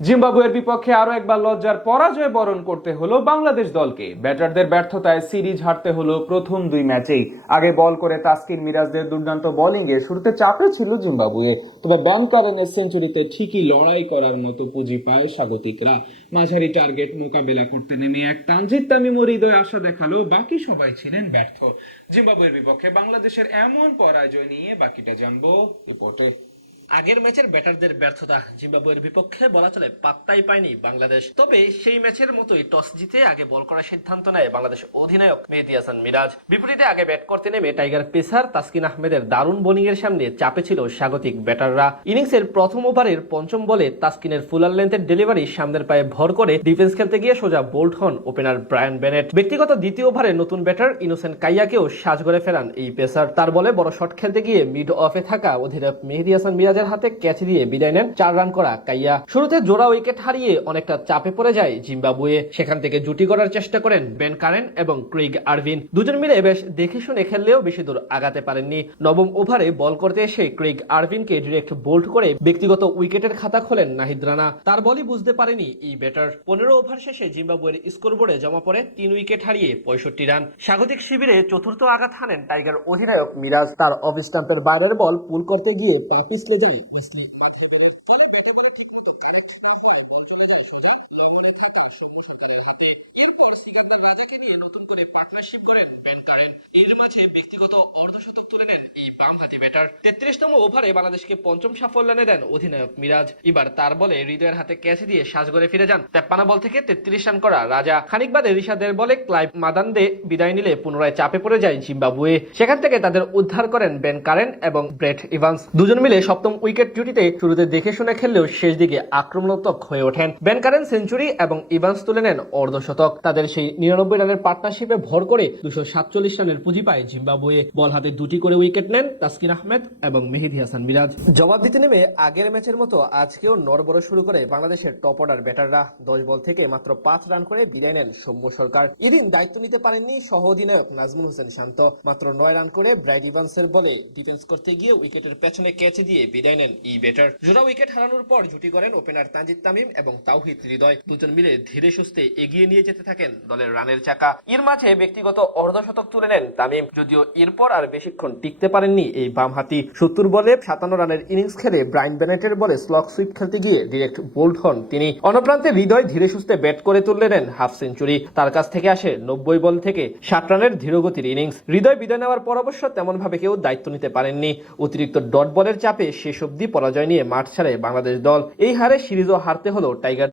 জিম্বাবুয়ের বিপক্ষে আরো একবার লজ্জার পরাজয় বরণ করতে হলো বাংলাদেশ দলকে। ব্যাটারদের ব্যর্থতায় সিরিজ হারতে হলো প্রথম দুই ম্যাচেই। আগে বল করে তাসকিন মিরাজদের দুর্দান্ত বোলিংয়ে শুরুতে চাপে ছিল জিম্বাবুয়ে, তবে ব্যান কারেনের সেঞ্চুরিতে ঠিকই লড়াই করার মতো পুঁজি পায় স্বাগতিকরা। মাঝারি টার্গেট মোকাবেলা করতে নেমে এক তানজিদ তামিম ও হৃদয় আশা দেখালো, বাকি সবাই ছিলেন ব্যর্থ। জিম্বাবুয়ের বিপক্ষে বাংলাদেশের এমন পরাজয় নিয়ে বাকিটা জানবো রিপোর্টে। আগের ম্যাচের ব্যাটারদের ব্যর্থতা জিম্বাবুয়ের বিপক্ষে বলা চলে পাত্তাই পায়নি বাংলাদেশ। তবে সেই ম্যাচের মতোই টস জিতে আগে বল করার সিদ্ধান্ত নেয় বাংলাদেশ অধিনায়ক মেহেদী হাসান মিরাজ। বিপরীতে আগে ব্যাট করতে নেমে টাইগার পেসার তাসকিন আহমেদের দারুণ বোলিং এর সামনে চাপে ছিল স্বাগতিক ব্যাটাররা। ইনিংসের প্রথম ওভারের পঞ্চম বলে তাসকিনের ফুলার লেন্থের ডেলিভারি সামনের পায়ে ভর করে ডিফেন্স খেলতে গিয়ে সোজা বোল্ড হন ওপেনার ব্রায়ান বেনেট। ব্যক্তিগত দ্বিতীয় ওভারে নতুন ব্যাটার ইনোসেন্ট কাইয়াকেও সাজঘরে ফেরান এই পেসার। তার বলে বড় শট খেলতে গিয়ে মিড অফে থাকা অধিনায়ক মেহেদী হাসান মিরাজের হাতে ক্যাচ দিয়ে বিদায় নেন 4 রান করা কাইয়া। শুরুতে জোড়া উইকেট হারিয়ে অনেকটা চাপে পড়ে যায় জিম্বাবুয়ে। সেখান থেকে জুটি করার চেষ্টা করেন বেন কারেন এবং ক্রেইগ আরভিন। দুজন মিলে বেশ দেখে শুনে খেললেও বেশি দূর আগাতে পারেননি। নবম ওভারে বল করতে এসে ক্রেইগ আরভিনকে ডিরেক্ট বোল্ড করে ব্যক্তিগত উইকেটের খাতা খোলেন নাহিদ রানা। তার বলই বুঝতে পারেনি এই ব্যাটার। 15 ওভার শেষে জিম্বাবুয়ের স্কোরবোর্ডে জমা পড়ে 3 উইকেট হারিয়ে 65 রান। স্বাগতিক শিবিরে চতুর্থ আঘাত হানেন টাইগার অধিনায়ক মিরাজ। তার অফ স্টাম্পের বাইরের বল পুল করতে গিয়ে পা পিছলে যায় ওয়েসলি মাথিবের। চলে ব্যাটে বলে ঠিকমতো কারেক্ট না হয় বল চলে যায় সোজা লম্বনে থাকা সমস্যার হাতে। এরপর সিকান্দার রাজাকে নিয়ে নতুন করে পার্টনারশিপ করেন বেন কারেন। এর মাঝে ব্যক্তিগত অর্ধশতক তুলে নেন এই বামহাতি ব্যাটার। 33তম ওভারে বাংলাদেশকে পঞ্চম সাফল্য এনে দেন অধিনায়ক মিরাজ। এবার তার বলে হৃদয়ের হাতে ক্যাচ দিয়ে সাজঘরে ফিরে যান 53 বল থেকে 33 রান করা রাজা। খানিক বাদে রিশাদের বলে ক্লাইভ মাদান্দে বিদায় নিলে পুনরায় চাপে পড়ে যায় জিম্বাবুয়ে। সেখান থেকে তাদের উদ্ধার করেন বেন কারেন এবং ব্রেট ইভান্স। দুজন মিলে সপ্তম উইকেট জুটিতে শুরুতে দেখে শুনে খেললেও শেষ দিকে আক্রমণাত্মক হয়ে ওঠেন। বেন কারেন সেঞ্চুরি এবং ইভান্স তুলে নেন অর্ধশতক। তাদের সেই 99 রানের পার্টনারশিপে ভর করে 247 রানের পুঁজি পায় জিম্বাবুয়ে। বল হাতে দুটি করে উইকেট নেন তাসকিন আহমেদ এবং মেহেদী হাসান মিরাজ। জবাব দিতে নেমে আগের ম্যাচের মতো আজকেও নড়বড় শুরু করে বাংলাদেশের টপ অর্ডার ব্যাটাররা। 10 বল থেকে মাত্র 5 রান করে বিদায় নেন সৌম্য সরকার। এদিন দায়িত্ব নিতে পারেননি সহ অধিনায়ক নাজমুল হোসেন শান্ত। মাত্র 9 রান করে ব্রাইট ইভান্সের বলে ডিফেন্স করতে গিয়ে উইকেটের পেছনে ক্যাচ দিয়ে বিদায় নেন এই ব্যাটার। জোড়া উইকেট হারানোর পর জুটি করেন ওপেনার তানজিদ তামিম এবং তাওহিদ হৃদয়। দুজন মিলে ধীরে সুস্থে এগিয়ে নিয়ে যেতে থাকেন দলের রানের চাকা। এর মাঝে ব্যক্তিগত অর্ধশতক তুলে নেন তামিম, যদিও এরপর আর বেশিক্ষণ টিকতে পারেননি এই বামহাতি। 70 বলে 57 রানের ইনিংস খেলে ব্রায়ান বেনেটের বলে স্লগ সুইপ খেলতে গিয়ে ডিরেক্ট বোল্ড হন তিনি। অনপ্রান্তে হৃদয় ধীরে সুস্থে ব্যাট করে তুলে নেন হাফ সেঞ্চুরি। তার কাছ থেকে আসে 90 বল থেকে 60 রানের ধীরগতির ইনিংস। হৃদয় বিদায় নেওয়ার পর অবশ্য তেমন ভাবে কেউ দায়িত্ব নিতে পারেননি। অতিরিক্ত ডট বলের চাপে শেষ অবধি পরাজয় নিয়ে মাঠ ছাড়ে বাংলাদেশ দল। এই হারে সিরিজও হারতে হলো টাইগার